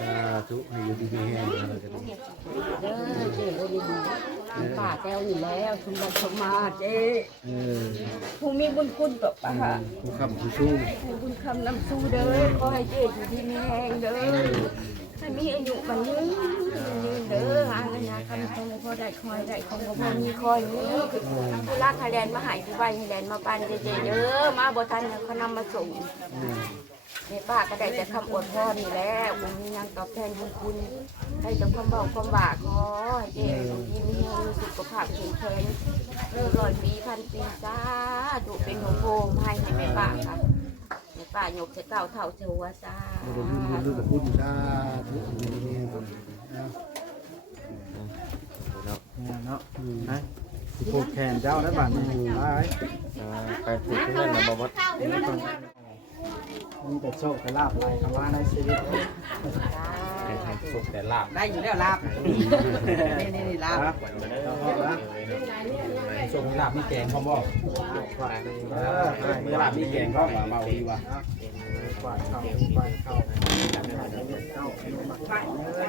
สาธุให้อยู่ดีมีแห้งแล้วกัน เด้อเจ๊บ่ดีป้าแก้วอยู่แล้วสมบัติสมมาเจ๊ เออ ผู้มีบุญคุณกับป้า ผู้คำผู้สู้ ให้บุญคำนำสู้เด้อขอให้เจ๊อยู่ดีมีแรงเด้อให้มีอายุมันยืนเด้อหาเงินหาคำทองพอได้คอยได้ของบ่พอมีคอยนี้ผู้รักให้แลนมาหายผู้ใบให้แลนมาปานเจ๊เด้อมาบ่ทันเขานำมาส่งนี่ป้าก็ได้แต่คำอวยพรนี่แหละบุญมีนางตอบแทนบุญคุณให้เจ้าความเบาความบาขอให้เจ๊อยู่ดีมีแรงสุขภาพแข็งแรง100 ปีพันปีจ้าถูกเป็นหัวโพงให้แม่ป้าค่ะแม่ป้ายกใส่เก้าเท่าเทวจ้า บ่ได้บุญรู้แต่พูดสาธุอยู่ดีมีแห้งเนาะ เนาะนะสิผูกแขนเจ้าแล้วบาดนี้ไป ไปฝึกเพื่อนนะบอส มีแต่โชคแต่ลาภไหลเข้ามาในชีวิต ฝึกแต่ลาบ ได้อยู่แล้วลาบนี่ลาบ ส่งลาบมีแกงพร้อมบ่มีลาบมีแกงก็เบาดีว่ะ กวาดเข้ากวาดเข้า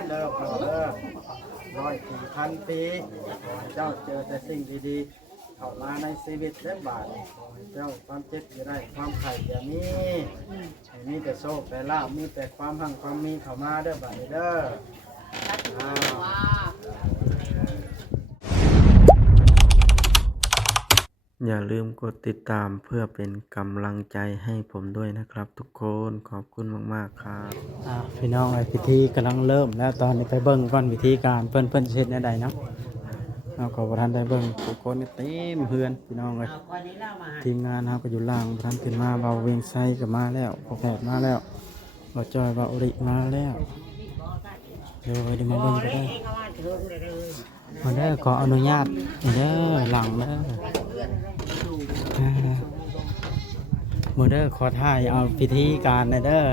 เลิกเลิก100 ปีพันปีเจ้าเจอแต่สิ่งดีๆเข้ามาในชีวิตเล่นบาทเจ้าความเจ็บจะได้ความไข่จะมีแต่โชคแต่ลาภมีแต่ความหั่งความมีเข้ามาเด้อบาทเด้อ อย่าลืมกดติดตามเพื่อเป็นกำลังใจให้ผมด้วยนะครับทุกคนขอบคุณมากๆครับพี่น้องไอ้พิธีกำลังเริ่มแล้วตอนนี้ไปเบิ่งก่อนวิธีการเพิ่นเฮ็ดแนวใดเนาะเราก็บ่ทันได้เบิ่งทุกคนนี่เต็มเพื่อนพี่น้องเอ้ยทีมงานเฮาก็อยู่ล่างบ่ทันขึ้นมาเบาเวียงไซก็มาแล้วพอแพทย์มาแล้วบ่จอยบ่อุริมาแล้วเดี๋ยวไปมาเบิ่งก็ได้มาเด้อขออนุญาตเด้อหลังเด้อมือเด้อขอถ่ายเอาพิธีการนะเด้อ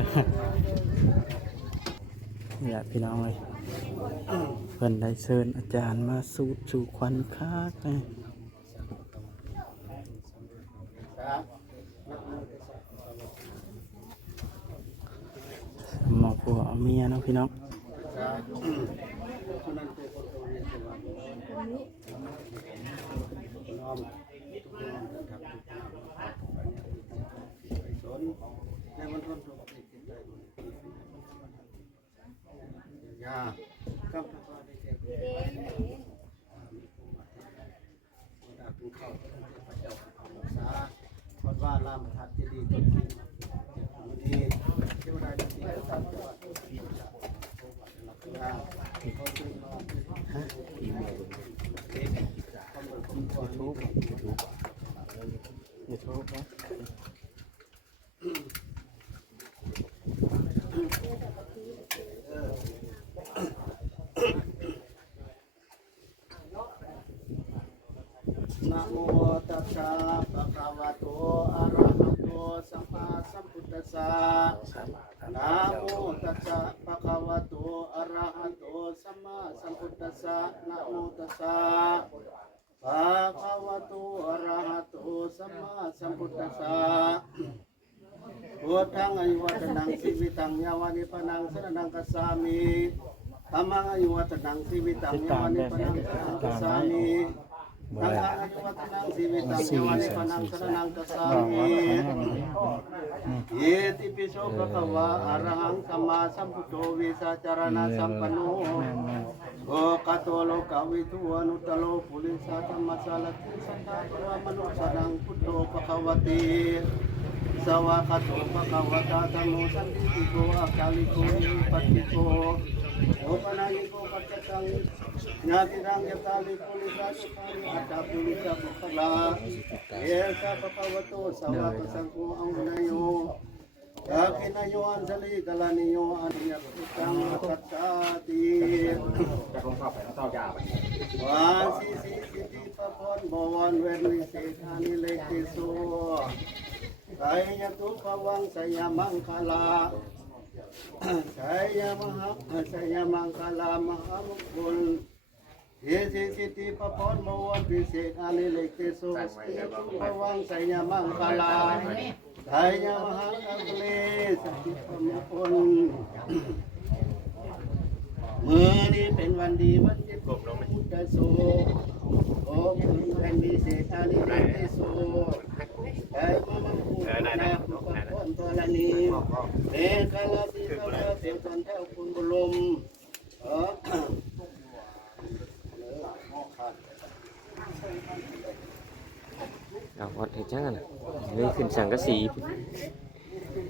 นี่แหละพี่น้องเลยเพิ่นได้เชิญอาจารย์มาสูดสู่ควันคักเลยหมอผัวเอาเมียเนาะพี่น้องคนว่าลามทัดจะดีต้นทีดีเที่ยวได้ดีตามตัวYouTube นะนะโมตัสสะภะคะวะโตอะระหะโตสัมมาสัมพุทธัสสะนะโมตัสสะภะคะวะโตอะระหะโตสัมมาสัมพุทธัสสะนะโมตัสสะภะคะวะโตอะระหะโตสัมมาสัมพุทธัสสะพุทธังอายุวัฒนังชีวิตังยาวานิพนังสรณังคัสสามิธัมมังอายุวัฒนังชีวิตังยาวานิพนังสรณังคัสสามิสังฆังอายุวัฒนังชีวิตังยาวานิพนังสรณังคัสสามิเยติปิโสภะคะวะอะระหังสัมมาสัมพุทโธวิสาจารณะสัมปันโนโอกัตโตโลกวิทูอนุตตโลปุริสาธรรมสารติสัทธาปรมนุสนังพุทโธภะคะวะติสวากขาโตภะคะวะตาธัมโมสันติโกอะกาลิโกนิปัสสิโกโอปนายิโกปัจจตังญาติรังยตาลิปุริสาสุขาริอัตตาปุริสาภุคะลาเยสะภะคะวะโตสวากสังโฆอังนายโยยาคินโยอันสลีกลานิโยอันยัปตังปัสสาติจะคงเข้าไปแล้วต่อยาไปวาสีสีสิติปะพรบวรเวนิเสธานิเลกิโสไสยตุภวังสยมังคลาสยมังคลามหามงคลเยสิสิติปะพรบวรพิเศษอานิเลกิโสไสยตุภวังสยมังคลาไสยมหาอัคเลสติปมงคล มื้อนี้เป็นวันดีวันที่พระพุทธโสโอ้คุณเป็นวิเศษอานิรันติโสได้มามังคุนาภูปะพรธรณีเมฆลาภิกะเสตันเท่าคุณบุลมเอาวัดเฮ็ดจังกันน่ะเลยขึ้นสังกะสี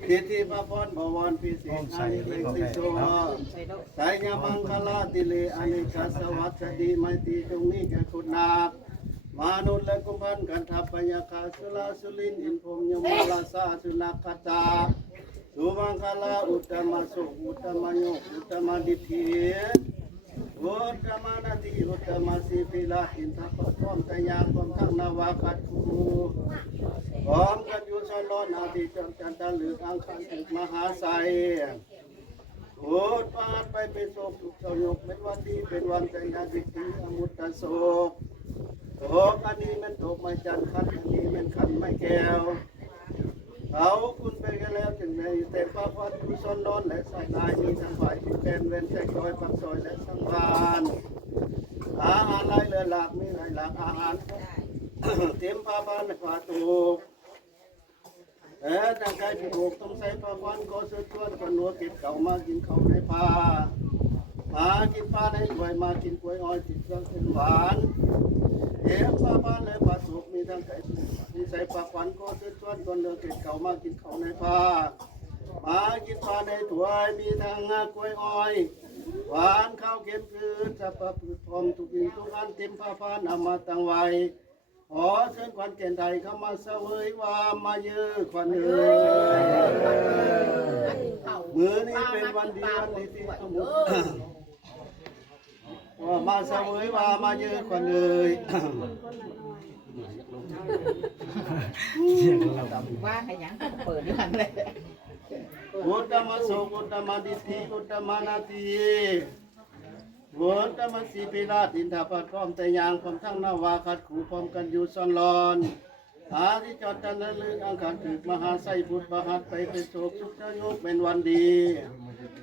ทิฏฐิปะพรบวรพิเศษอานิรันติโสสายามังคลาติเลอเนกสวัสดีไมตรีจงนี้แก่คุณนาคมนุษย์และกุมพันกันทัพพยาคาสุลาสุลินอินพรมยมลาสาสุนักขตาสุมังคลาอุตตมะสุอุตตมะโยอุตตมะดิธีอุตตมะนาทีอุตตมะสีพิลาหินทัพพร้อมตยาพร้อมทั้งนาวาคัดคูพร้อมกันอยู่สลอนอาทิตย์จันทร์หรืออังคารถึงมหาไสยโอดปาดไปเป็นโศกทุกข์สยบเป็นวันดีเป็นวันใจนาดิธีอมุตตะโศกโศกอันนี้มันตกไม่จันคันอันนี้มันคันไม่แก้วเขาคุณไปกันแล้วถึงในแต่พระพันธุสนนและสายนายมีทั้งฝ่ายผู้แกนเว้นใจคอยปักซอยและสังวานอาหารไรเลือหลักมีไรหลักอาหารเตรียมผ้าบ้านและผ้าตูกร่างกายผู้ถูกต้องใส่ผ้าพันก็สุดชวนคนหัวเก็บเก่ามากินเขาในผ้ามากินปลาในถ้วยมากินกล้วยอ้อยติดเครื่องเป็นหวานเตรียมผ้าบ้านและผ้าตูกมีทั้งไก่มีใส่ผ้าพันก็สุดชวนคนเลือเก็บเก่ามากินเขาในผ้ามากินปลาในถ้วยมีทั้งกล้วยอ้อยหวานข้าวเค็มพืชสับปะรดพร้อมทุกสิ่งทุกอันเต็มผ้าพันเอามาตั้งไว้ขอเชิญควันเก่นไทยเข้ามาเสวยว่ามาเยอะควันเอ๋ยมื้อนี้เป็นวันดีวันดีที่สมุทรว่ามาเสวยว่ามาเยอะควันเอ๋ย ว่าให้หยังเปิดนี่มันเลย อุตตมโสอุตตมดิธีอุตตมนาทีอุตตมสีพิราตินทปัตพร้อมแต่ยางพร้อมทั้งนาวาคัดขู่พร้อมกันอยู่ซ้อนลอนอาทิจอดจันทร์ลึกอังคารถึกมหาไสพุทธประหัตไปเป็นโศกสุขโยกเป็นวันดี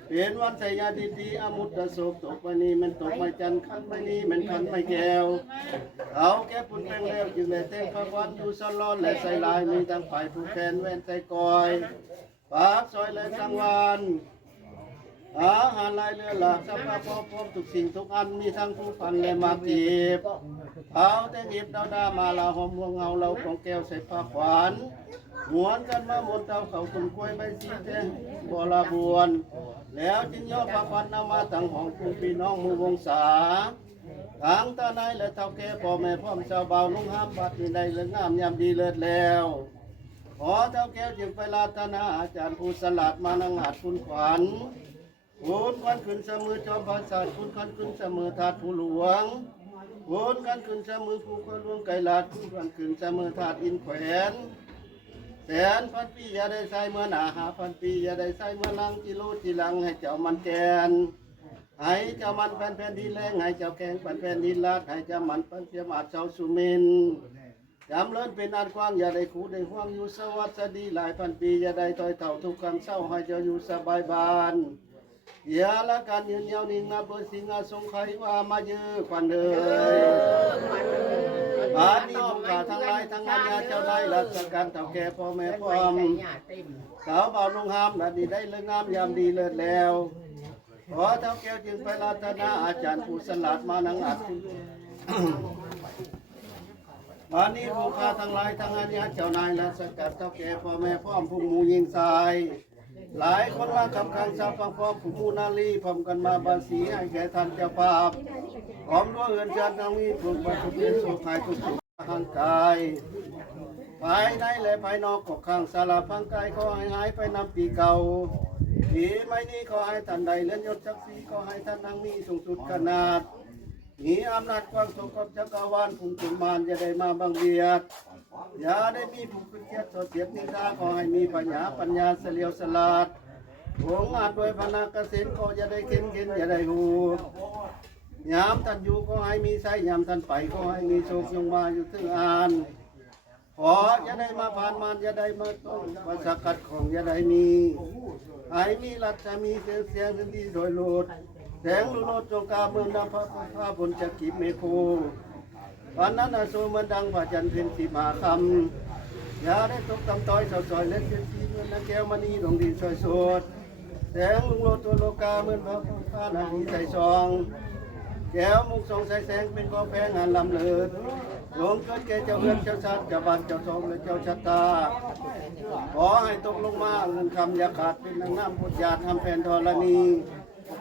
เป็นวันไสยาดิตีอมุตตะโศกตกวันนี้มันตกไม่จันทร์คันไม่นี้มันคันไม่แก้วเขาแก้ปุ่นแป้งแล้วจึงได้เต้นพระวันอยู่ซ้อนลอนและใส่ลายมีทั้งฝ่ายผู้แขนแว่นใส่กอยปากซอยและสังวานอาหารลายเรือหลักสัพพะพร้อมทุกสิ่งทุกอันมีทั้งผู้ฟันและมาจีบเอาแต่หยิบดาวดามาลาหอมวงเงาเราของแก้วใส่ผ้าขวานหวนกันมาหมดเตาเขาตุ่มกล้วยใบสีแดงบัวลาบวนแล้วจึงย่อผ้าขวานนำมาตั้งห้องคุณพี่น้องมือวงศาทางตาในและเท่าแก่พ่อแม่พร้อมชาวเบาลุงห้ามบัดนี้ในเรื่องงามยามดีเลิศแล้วขอเท่าแก่จึงไปลาตนาอาจารย์ผู้สลัดมานังอาจคุณขวัญคุณขวัญขึ้นเสมอจอมพระศาสตร์คุณขวัญขึ้นเสมอถาดผู้หลวงคุณขวัญขึ้นเสมอผู้คนหลวงไก่ลาดคุณขวัญขึ้นเสมอถาดอินแขวนแสนพันปีอย่าได้ใส่เมื่อหนาหาพันปีอย่าได้ใส่เมื่อลังกิโลจีลังให้เจ้ามันแกนให้เจ้ามันแผ่นดินแรงให้เจ้าแกงแผ่นดินลาดให้เจ้ามันปันเสียมาเจ้าสุมินจำเลิศเป็นอันกว้างอย่าได้ขู่ได้ห่วงอยู่สวัสดีหลายพันปีอย่าได้ต่อยเต่าทุกคำเศร้าให้เจ้าอยู่สบายบานอย่าละการยืนยาวนิ่งนับโดยสิ่งอาสงไขยว่ามาเยอะควันเอ่ยอานี้ผู้ข้าทั้งหลายทั้งงานยาเจ้านายราชการเต่าแก่พ่อแม่พร้อมสาวบ่าวลุงหามนัดนี้ได้เลิศงามยามดีเลิศแล้วขอเท่าแก่จึงไปรัตนาอาจารย์ผู้สลัดมานังอัดอานี้ผู้ข้าทั้งหลายทั้งงานยาเจ้านายราชการเต่าแก่พ่อแม่พร้อมผู้มูยิงทรายหลายคนว่าคำคังสาวฟังพร้อมผู้มูนาลีพร้อมกันมาบาสีให้แก่ท่านเจ้าภาพพร้อมด้วยเอือนจันทร์ทั้งนี้ปลูกบรรทุกเรียนโสภายทุกทางกายภายในและภายนอกของข้างสารพังกายขอให้หายไปนำปีเก่าปีใหม่นี้ขอให้ท่านใดเลื่อนยศศักดิ์ศรีขอให้ท่านนั่งมีสูงสุดขนาดมีอำนาจกว้างสมกับจักรวาลภูมิจุมานจะได้มาบังเบียดอย่าได้มีผู้ขึ้นเทียบสดเสียบนินทาขอให้มีปัญญาเสลียวสลาดหวงอาจด้วยพนาเกษตรขออย่าได้เข็นอย่าได้หูยามท่านอยู่ก็ให้มีไส้ยามท่านไปก็ให้มีโชคยงมาอยู่ถึงอานขออย่าได้มาผ่านมารอย่าได้มาต้องมาสกัดของอย่าได้มีให้มีรัฐมีเสียงที่โดยโลดแส แสงลุโลจงกาเมืองนำพระพาบนจักกิเมโควันนั้นอาสูเหมือนดังพระจันทร์เพ็ญสีมาคำอย่าได้ตกตำต้อยเสาซอยเล็ดเจ็ดสีเมือนนักแก้วมณีดวงดีสวยสดแสงลุโลตัวโลกาเหมือนพระพานาทีใส่ซองแก้วมุกทรงใส่แสงเป็นกองแพงงานลำเลิศหลวงเกิดแก่เจ้าเฮือนเจ้าชาติเจ้าบ้านเจ้าทองและเจ้าชะตาขอให้ตกลงมาเงินคำอย่าขาดเป็นนางน้ำพุทธยาทำแผ่นธรณี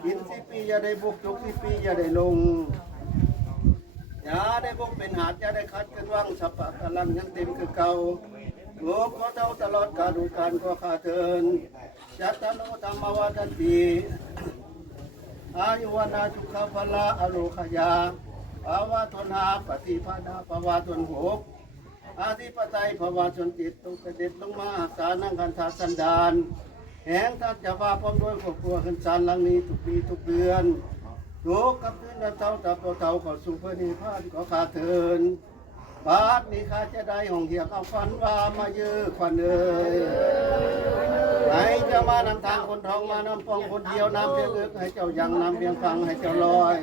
กิน10 ปีอย่าได้บุกจุก10 ปีอย่าได้ลงอย่าได้บุกเป็นหาดอย่าได้คัดกันว่างสัพพะกำลังยังเต็มคือเก่าหลวงขอเจ้าตลอดกาลดูการขอข้าเทินยัตตโนธรรมวัฏติอายุวนาสุขภละอโลคยาภาวะทนาปฏิภาณาภาวะทนหกอาธิปไตยภาวะชนจิตตุกเด็ดลงมาสานังคันธาสันดานแห่งทัศจะว่าพร้อมด้วยครอบครัวขึ้นศาลหลังนี้ทุกปีทุกเดือนทุกกับคืนเท่าตับเท่าขอสู่พระนิพพานขอข้าเถินบาดนี้ข้าจะได้ห้องเหียบเอาฟันว่ามาเยอะควันเอ่ยให้เจ้ามานำทางคนทองมานำปองคนเดียวน้ำเพียงเอื้อให้เจ้ายังน้ำเพียงฟังให้เจ้าลอย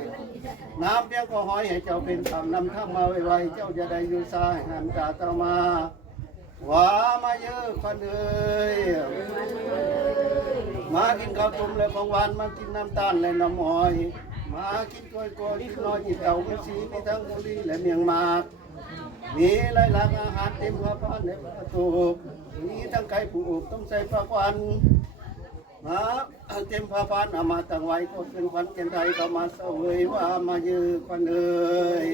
น้ำเพียงก็หอยให้เจ้าเป็นธรรมนำทั้งมาไวๆเจ้าจะได้อยู่ซ้ายหันตาเจ้ามาว่ามาเยอะควันเอ่ยมากินข้าวต้มและของหวานมากินน้ำตาลและน้ำอ้อยมากินกล้วยกินน้อยกินเต่ามีสีมีทั้งบุรีและเมียงมากมีหลายหลากอาหารเต็มพระพานในประตูมีทั้งไก่ผูกต้องใส่ปลาควันมาเต็มพระพานเอามาตั้งไว้ก็เป็นควันเกณฑ์ไทยเข้ามาเสวยว่ามาเยอะควันเอ่ย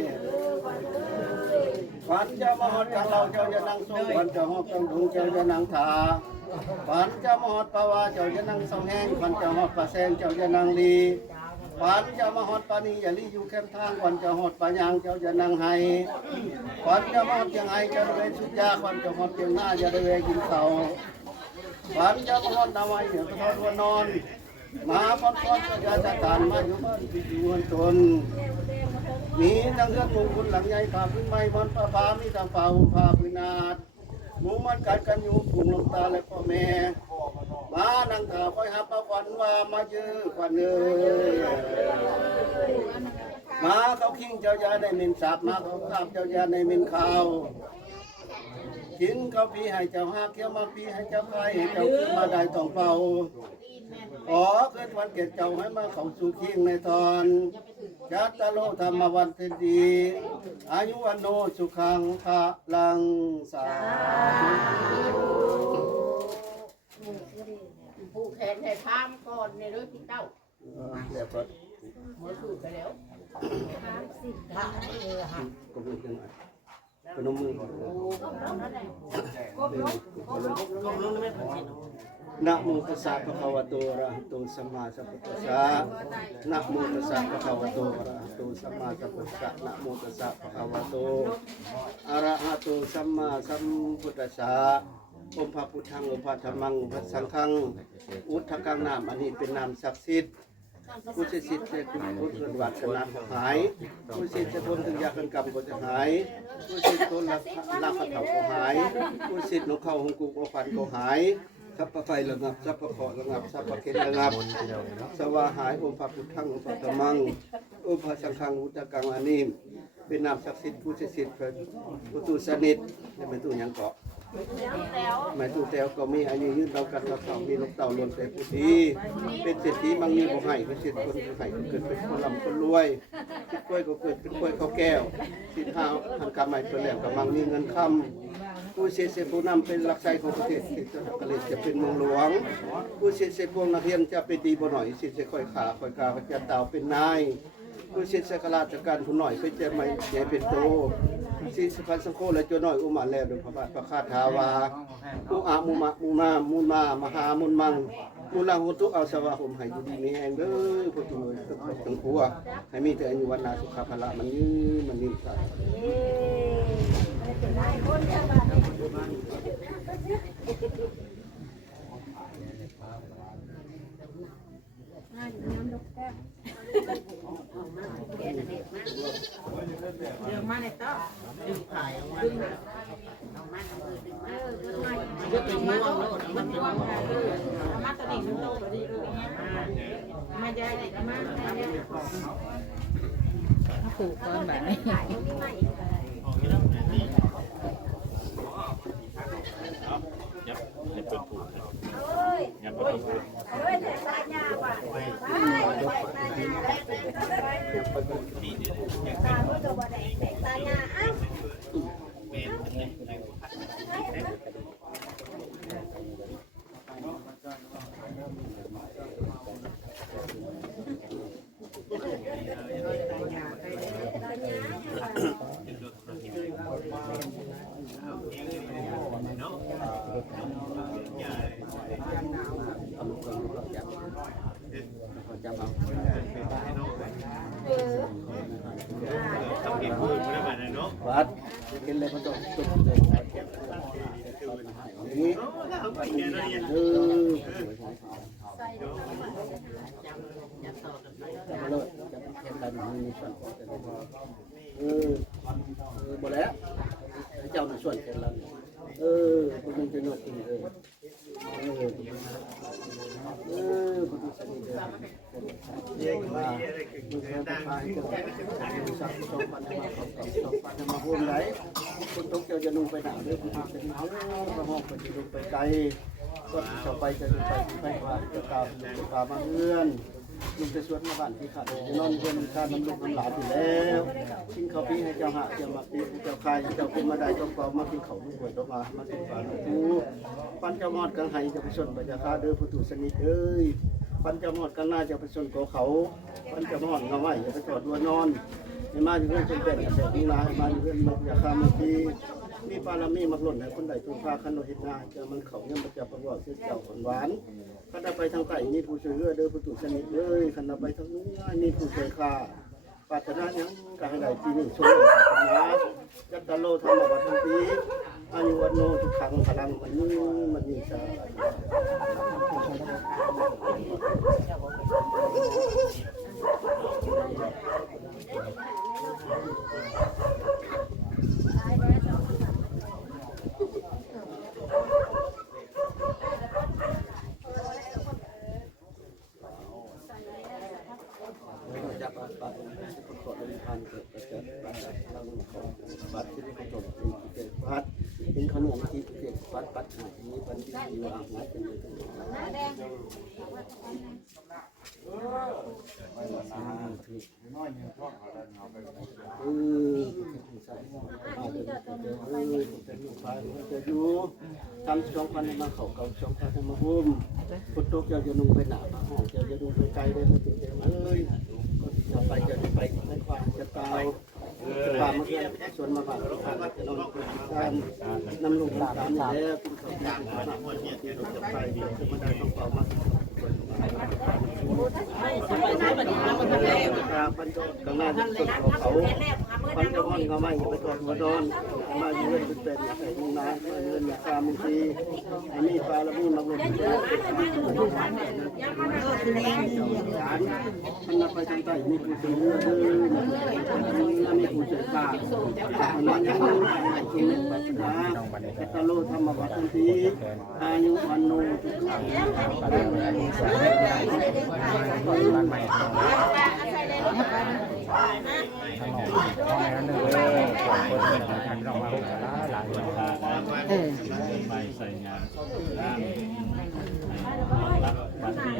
ควันจะมาหอดกลางเราเจ้าจะนั่งทรงควันจะหอบกลางดงเจ้าจะนั่งถาควันจะมาหอดปลาวาเจ้าจะนั่งสองแห้งควันจะหอดปลาแซงเจ้าจะนั่งลีควันจะมาหอดปลานีอย่าลีอยู่แคมทางควันจะหอดปลายางเจ้าจะนั่งไห้ควันจะมาหอดยังไงเจ้าได้ชุดยาควันจะหอดเพียงหน้าอย่าได้เวกินเขาควันจะมาหอดนาไว้เดี๋ยวก็ทอดวันนอนมาพร้อมๆก็จะจัดการมาอยู่บ้านที่อยู่บนตนมีทั้งเรื่องมงคลหลังใหญ่ผ่าพื้นไม้บนฟ้ามีทั้งฝ่าหุ่นผ่าพื้นนาดหมู่มันกัดกันอยู่ปุ่งลงตาและพ่อแม่มานั่งข่าวคอยหับมาควันว่ามาเยอะควันเอ้ยมาเขาขิงเจ้ายาได้เม็นสาบมาเขาข้ามเจ้ายาได้เม็นข่าวกินเขาปีให้เจ้าหาเกี้ยวมาปีให้เจ้าไข่ให้เจ้าขึ้นมาได้ต้องเป่าขอเกิดวันเกิดเจ้าให้มาเข้าสู่ขิงในตอนยัตตโลธรรมวันเทดีอายุวันโนสุขังภะลังสาธุ ผู้แขนให้พามก่อนในรถพี่เต้า เดี๋ยวก่อน หมดสูตรไปแล้ว ก็เป็นยังไงพนมมือก่อนนะโมตัสสะภะคะวะโตอะระหะโตสัมมาสัมพุทธัสสะนะโมตัสสะภะคะวะโตอะระหะโตสัมมาสัมพุทธัสสะนะโมตัสสะภะคะวะโตอะระหะโตสัมมาสัมพุทธัสสะองค์พระพุทธังองค์พระธรรมังองค์พระสังฆังอุทธกังนามอันนี้เป็นนามศักดิ์สิทธิ์ผู้เสียสิทธิ์จะคุณผู้เกิดวัดชนะหายผู้เสียจะพ้นถึงยากันกรรมก็จะหายผู้เสียพ้นลักขะเถาก็หายผู้เสียนกเข้าหงกุกฟันก็หายสัพพะไฟระงับสัพพะเคราะห์ระงับสัพพะเข็นระงับสวาหายองค์พระพุทธังองค์พระธรรมังองค์พระสังฆังอุตตกังอันนี้เป็นนามศักดิ์สิทธิ์ผู้เสียสิทธิ์ผู้ตุสนิทนี่เป็นตัวยังเกาะหมายถึงแถวก็มีอายุยืนเท่ากันกับเขามีลูกเต่าล้นแต่ผู้ดีเป็นเศรษฐีมังมีผู้ให้เป็นเศรษฐีคนผู้ให้เกิดเป็นคนร่ำคนรวยเป็นกล้วยก็เกิดเป็นกล้วยข้าวแก้วสินห้าทางการใหม่ตัวแหลมกับมังมีเงินคำผู้เสียเสียผู้นำเป็นหลักใจของประเทศที่จะผลิตจะเป็นเมืองหลวงผู้เสียเสียพวงนักเรียนจะไปตีบ่หน่อยสิเสียค่อยขาค่อยกาจะเต่าเป็นนายผู้เสียเสียกราชการผู้หน่อยไปเจอไม่ใหญ่เป็นโตสิสพันสังโฆและเจ้าน้อยอุมาแล้วโดยพระบาทพระคาถาวาอุอามุมะมุมามามหามุนมังมุลังหุตุเอาสวะหมให้อยู่ดีมีแห่งเด้อผู้ตัวทั้งผัวให้มีแต่อายุวันนาสุขภาละมันยืนมันนิ่งใสเรื่องมาในโต๊ะดึงขายออกมาเอามาเอามือดึงมาดึงมาโลดมันม่วงเอามาตัวนี้มันโตกว่าดีเลย มาได้มาผูกก่อนแบบนี้วัดกินเลยมันต้องตุ่มเลยนี่หมดแล้วเจ้าหน้าส่วนเสร็จแล้วคุณมึงจะนวดกินคุณสนิทเยอะมากมึงแค่ตายก็สัก2,000มาพูดไหนคุณต้องเจ้าจะนุ่งไปหนาด้วยคุณสนิทมาห้องไปจะนุ่งไปไกลก็จะไปจะไปไปว่าจะกล่าวจะกล่าวมาเพื่อนลุงจะสวดมาบ้านที่ขาดจะนอนเพื่อนข้าน้ำลูกน้ำหลานอยู่แล้วทิ้งเขาพี่ให้เจ้าหาเจ้ามาปีเจ้าใครเจ้าเป็นมาได้ต้องกองมากินเขาลูกหวยต้องมาถึงป่าลูกกูปันเจ้ามอดกังไห้จะไปชนไปจะฆ่าเด้อผู้ถูกสนิทเอ้ยปันเจ้ามอดกังหน้าจะไปชนกับเขาปันเจ้ามอดเงาไหวจะไปจอดดัวนอนให้มาอยู่เรื่องเป็นแบบนี้นะให้มาอยู่เรื่องมันอย่าฆ่ามันทีมีปลาละมีมักหล่นให้คนใดถูกฆ่าขันโลหิตนาจะมันเขาเนี่ยมันจะประกอบเสียเจ้าหวานขันไปทางใต้มีผู้ช่วยเหลือเด้อผู้ถูกสนิทเอ้ยขันไปทางนี้มีผู้ช่วยฆ่าปาถนายังกายใดที่หนึ่งชนนะจัตตโลธรรมวัฏทีอายุวันโนทุกขังพลังมันมีสาบัตรที่ได้จบเป็นบัตรเป็นขนมที่เป็นบัตรหายนี้บัตรที่อยู่อ่างไม้เป็นเลยจะอยู่ทำช่องพันมาเขาเก่าช่องพันมาหุ้มพุทโธเจ้าจะนุ่งไปหนาห้องเจ้าจะนุ่งไปไกลได้ไม่ติดเต็มเลยก็จะไปจะไปในความจะตายความเมื่อกี้ส่วนมาบ้านจะนอนการนำลูกหลานนี่แหละคุณเขาจะมาหนักวันนี้ที่เราจะไปจะมาได้ต้องเป่ามาปัญจกำลังจะสุดของเขาปัญจวันเขาไม่ไปก่อนหัวนอนมาเงินเป็นแต่ลุงนายเงินอยากตามบางทีอันนี้ปลาละมุนมาลงมันนับไปทางใต้มีผู้เสือมีผู้เสือป่ามันยังไม่กินปัจจุบันตะโลธรรมวัฏทีอายุวันโนทุกขังบ้านใหม่ขนมคนทางเรามาหลายใหม่ใส่งานรับวันดี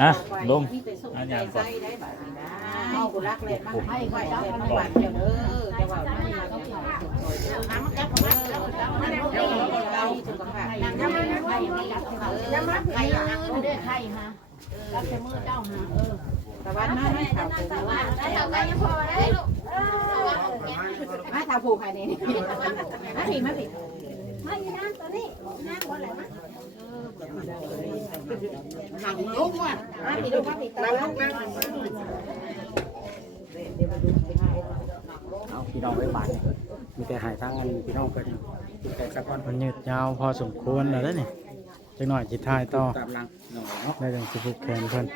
อ่ะลงอันอย่างก่อนเอากุลักเลยมาให้ไว้เลยมาหวานเดี๋ยวเด้อจะว่าไม่มาต้องหามันจับของมันเราสุขภาพนั่งทำไมไม่ยังมาไข่ละเด้อไข่ฮะรับแต่มือเจ้าฮะตะวันมาให้ข่าวตะวันแล้วเราก็พอได้ลูกมาข่าวผูกใครนี่มาผิดมาผิดมาอยู่นั่งตอนนี้นั่งวันไหนมานั่งลุกว่ะมาผิดลูกมาผิดนั่งลุกนั่งเอาพี่น้องไว้บาดมีแต่หายทางกันพี่น้องกันแต่สักวันมันยืดยาวพอสมควรแล้วนี่จังหน่อยจิตทายต่อได้จังสิบแขนเพิ่น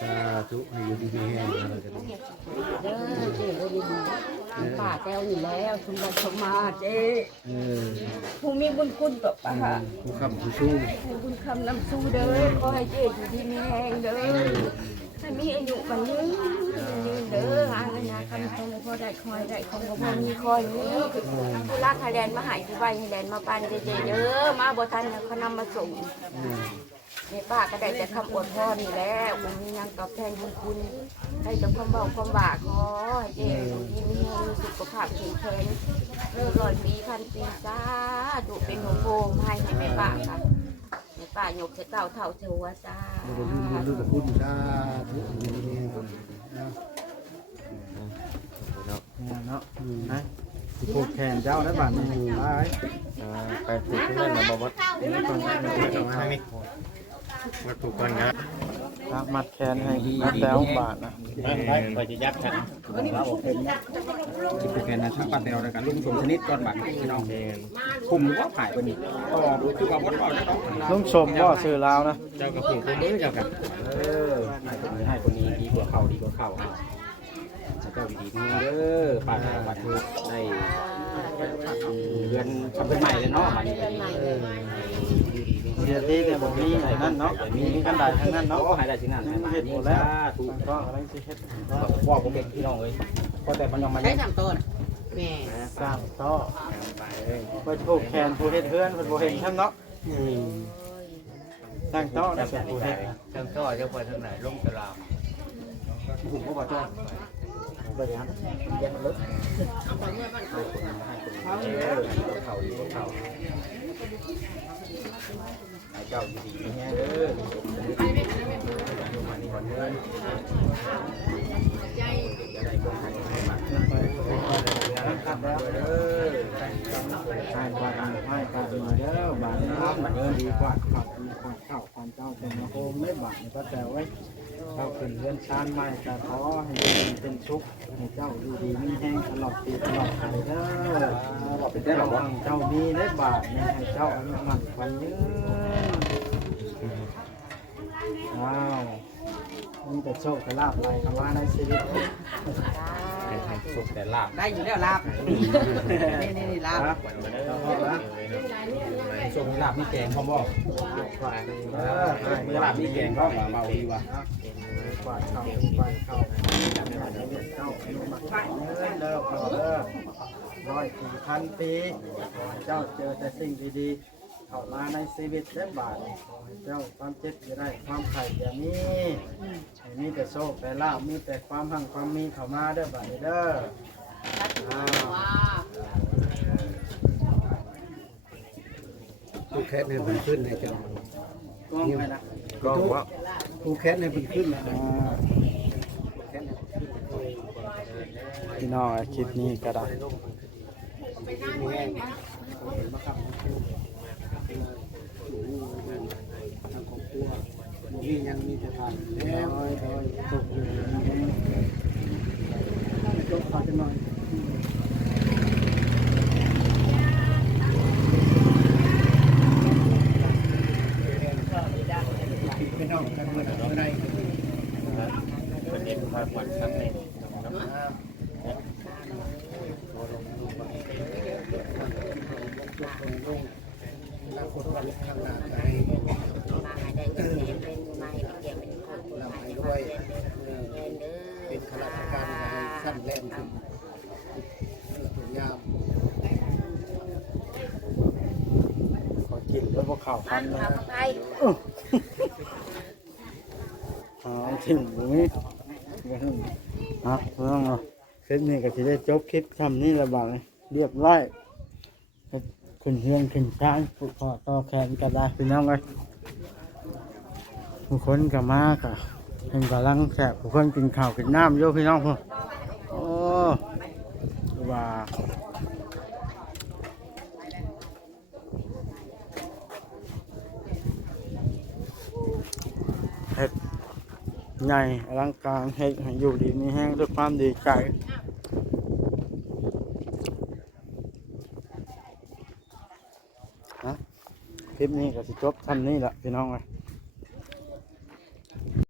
สาธุให้อยู่ดีมีแห้งอะไรกัน เด้อเจ๊ก็ดีป้าแต้วอยู่แล้วสมบัติสมมาเจ๊ผู้มีบุญคุณต่อป้า ผู้คำผู้สู้ ผู้บุญคำนำสู้เด้อขอให้เจ๊อยู่ดีมีแห้งเด้อให้มีอายุมันยืนเด้อหาเงินหาคำทองพอได้คอยได้ของก็พอมีคอยนี้ผู้รักให้แดนมาหายผู้ใบให้แดนมาปานเจ๊เด้อมาบ่ทันเขานำมาส่งนี่ป้าก็ได้แต่คำอดพรนี่แล้วมันมียังตอบแทนบุญคุณให้กับความเบาความบากขอให้เจ๊อยู่ดีมีแห้งสุขภาพแข็งแรง100 ปีพันปีจ้าดุเป็นหัวโพงให้แม่ป้าค่ะแม่ป้ายกเสเก้าเท่าเทวะจ้า ลูกพูดสาธุอยู่ดีมีแห้งนะ เนาะ เนาะนะสิผูกแขนเจ้าได้บาดนี้ไป ไปฝึกเพื่อนมาบอกว่า มาถูกก่อนครับ ครับมัดแขนให้นัดแล้วบาดนะ ไปจะยัดกันจะเป็นนะช่างปัดเดียวในการลุ่มชมชนิดก่อนบัตรพี่น้องคุมหรือว่าผ่ายเป็นต่อคือว่าวัดต่อจะต้อง ลุงชมบ่ซื้อลาวนะ เจ้ากับผู้คนนี้เจ้ากับให้คนนี้ดีกว่าเขาดีกว่าเขาเจ้าดีๆเด้อปัดได้เดือนทำเป็นใหม่เลยเนาะ เสียทีแต่บ่มีไอ้นั่นเนาะมีกันได้ทั้งนั้นเนาะ หายได้ที่นั่น เฮ็ดหมดแล้วถูกต้องกำลังสิเฮ็ด ว่าผมเป็นพี่น้องเลยพอแต่มันยังมา ใช้สามต้นแม่ สร้างต่อบ่ผูกแขนผู้เฮ็ดเฮือนเพิ่นบ่เห็นซั่นเนาะสร้างต่อได้ผู้เฮ็ด ทางก็จะไปทางไหนลงตลาดผมก็บอกจ้า บ่ได้ครับ เขาดีกว่าเขาเจ้าดีๆเนี่ยเด้อมันนี่คนเดินอะไรก็ให้มาครับแล้วเด้อ ให้ก่อนให้ก่อนเด้อบาดนี้มันเดินดีกว่าขับดีกว่าเข้าความเจ้าเป็นมาโฮมได้บาดนี่ก็แต่ไว้เจ้าขึ้นเรือนชานใหม่ก็ขอให้เป็นสุขให้เจ้าอยู่ดีมีแห้งตลอดปีตลอดไปเด้อ บอกเป็นได้หรอวะ เจ้ามีได้บาทเนี่ยให้เจ้าอายุมันวันยืนว้าวมีแต่โชคแต่ลาภไหลเข้ามาในชีวิต สุกแต่ลาบ ได้อยู่แล้วลาบนี่ลาบ ครับเอาพอแล้ว สุกลาบมีแกงพร้อมบ่ มี ลาบมีแกงก็เบาดีว่ะ กวาดเข้าไปเข้าเจ้าอายุมันเด้อพอเด้อ100 ปี เจ้าเจอแต่สิ่งดีๆเข้ามาในชีวิตเล็บบาทเจ้าความเจ็บจะได้ความไข่จะมีแต่โชคแต่ลาภมีแต่ความหั่งความมีเข้ามาเด้อบาทเด้อ ผู้แค่เนี่ยมันขึ้นในเจ้า ก็ไม่นะ ก็ว่า ผู้แค่เนี่ยมันขึ้นนะ พี่น้องคลิปนี้ก็ได้ มีแห้งเห็นไหมครับทางครอบครัวมียังมีแต่ทานแล้วตกอยู่จบขาดกันหน่อยพี่น้องกันเมื่อไร เป็นเด็กมาหวัดสักหนึ่ง แล้วคนวันข้างหน้าใจลำไปด้วยเป็นข้าราชการสั้นแรงขึ้นสวยงาม ขอกินแล้วพวกข่าวฟันนะทิ้งตรงนี้เรื่องคลิปนี้ก็จะได้จบคลิปทำนี่ระบาดเรียบร้อยขึ้นเฮือนขึ้นช้างผูกคอต่อแขนก็ได้พี่น้องเลยผู้คนก็มากอะเห็นกำลังแสบผู้คนกินข้าวกินน้ำโยพี่น้องพวกโอ้ว่าเฮ็ดใหญ่อลังการเฮ็ดให้อยู่ดีมีแห้งด้วยความดีใจ คลิปนี้ก็สิจบคำนี้แหละพี่น้องเลย